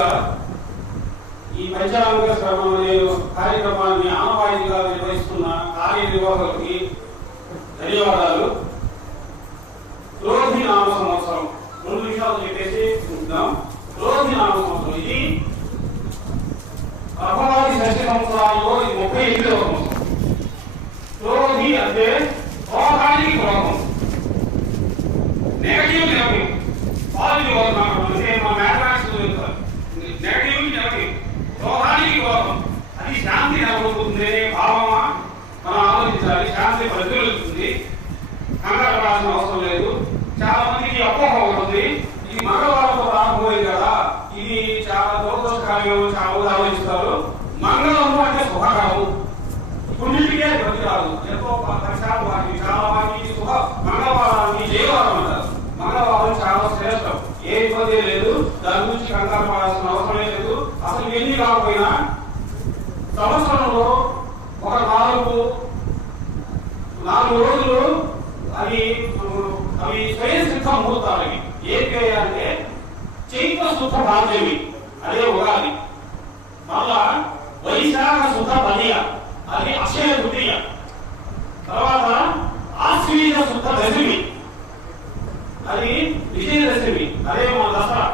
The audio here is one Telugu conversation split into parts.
ముందుగా ఈ పంచాంగ శ్రవణం అనే కార్యక్రమాన్ని ఆనవాయితీగా నిర్వహిస్తున్న కార్యనిర్వాహకులకి ధన్యవాదాలు. రోహి నామ సంవత్సరం. రెండు విషయాలు చెప్పేసి ఉంటున్నాం. రోహి నామ సంవత్సరం ఇది. ప్రభావి షష్ఠ సంవత్సరాల్లో ఇది ముప్పై ఎనిమిదవ సంవత్సరం. ఉండాలి శాంతి ప్రతిరోజుతుంది కంగారు పడాల్సిన అవసరం లేదు. చాలా మందికి అపోహ ఉంటుంది ఇది మంగళవారంతో రాకపోయింది కదా. ఇది చాలా దోషకార్యం చాలా ఆలోచిస్తారు. మంగళం అంటే శుభకాలం. పుణ్యుడికే ప్రతి రాదు ఎంతో పరిశాలు వాటికి చాలా వాటికి శుభ మంగళవారాన్ని జయవారం అంటారు. మంగళవారం చాలా శ్రేష్టం. ఏ ఇబ్బంది లేదు. దాని గురించి కంగారు పడాల్సిన అవసరం లేదు. అసలు ఎన్ని కాకపోయినా సంవత్సరంలో ఒక నాలుగు నాలుగు రోజులు అవి అవి స్వయం సిద్ధ ముహూర్తాలు అవి ఏంటి అంటే చైత్ర శుద్ధ భాగ్యమి అదే ఉగాది. మళ్ళా వైశాఖ శుద్ధ బలియ అది అక్షయ తృతీయ. తర్వాత ఆశ్వీజ శుద్ధ దశమి. అది విజయదశమి అదే మన దసరా.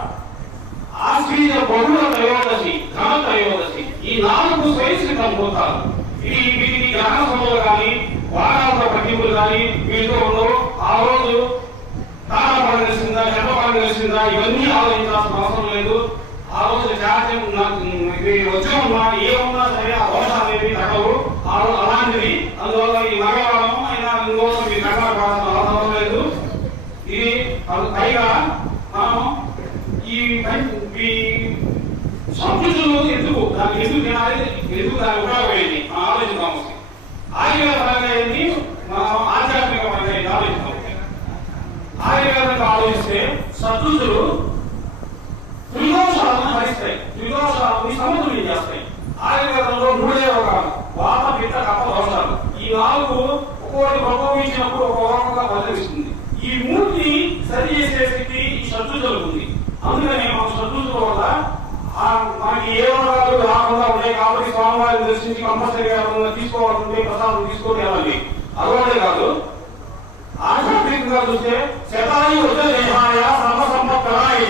ఆశ్వీజ బహుళ త్రయోదశి ఘన త్రయోదశి. ఈ నాలుగు స్వయంసిద్ధ ముహూర్తాలు ఇది వీటికి గ్రహణ సభలు కానీ కానీ వీటితో ఉండవు ఆ రోజు తారాపాలు తెలిసిందా చంద్రపాలు తెలిసిందా ఇవన్నీ ఆలోచించాల్సిన అవసరం లేదు. ఆ రోజు జాతీయం ఉద్యోగం ఏమున్నా సరే ఆ దోషాలు అనేది తగవు ఆ రోజు అలాంటిది. అందువల్ల ఈ మంగళవారం అయినా ఇందుకోసం ఈ కంగారు అవసరం లేదు. ఇది పైగా మనం ఈ సంస్కృతులు ఎందుకు దానికి ఎందుకు తినాలి? ఎందుకు దాని ఉపయోగం మనం ఆలోచిద్దాం ఒకసారి. ఆయుర్వేద పరంగా ఏంటి మనం ఆధ్యాత్మిక పరంగా ఏంటి ఆలోచిద్దాం ఆయుర్వేదంగా ఆలోచిస్తే సత్తుతులు త్రిదోషాలను భరిస్తాయి. త్రిదోషాలని సమతుల్యం చేస్తాయి. ఆయుర్వేదంలో మూడే రోగాలు వాత పిత్త కప్ప దోషాలు ఈ నాలుగు ఒక్కొక్కటి ప్రభావించినప్పుడు ఒక రోగంగా బదిలిస్తుంది ఈ మూర్తి సరి చేసే స్థితి ఈ శత్రుతులకు ఉంది. అందుకని మన శత్రుతుల వల్ల మనకి ఏ రోగాలు రాకుండా ఉంటాయి కాబట్టి స్వామివారిని దర్శించి కంపల్సరీగా తీసుకోవాలంటే ప్రసాదం తీసుకొని వెళ్ళాలి. అలవాటే కాదు. ఆధ్యాత్మికంగా చూస్తే శతాయు ఉదయహాయ సర్వ సంపత్కరాయ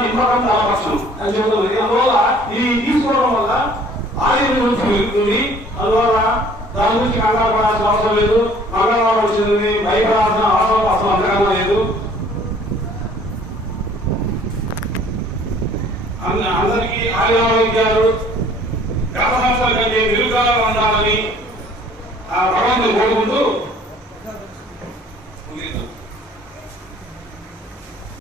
దాన్ని ఇవ్వడం చాలా కష్టం. అని చెబుతుంది అందువల్ల ఇది తీసుకోవడం వల్ల ఆయుర్వేదం వెళ్తుంది అందువల్ల దాని గురించి కంగారు పడాల్సిన అవసరం లేదు. మంగళవారం వచ్చింది. భయపడాల్సిన అవసరం అసలు అంతకన్నా లేదు. అంద- అందరికీ ఆయురారోగ్యాలు గత సంవత్సరాల కంటే మెరుగ్గా ఉండాలని ఆ భగవంతుని కోరుకుంటూ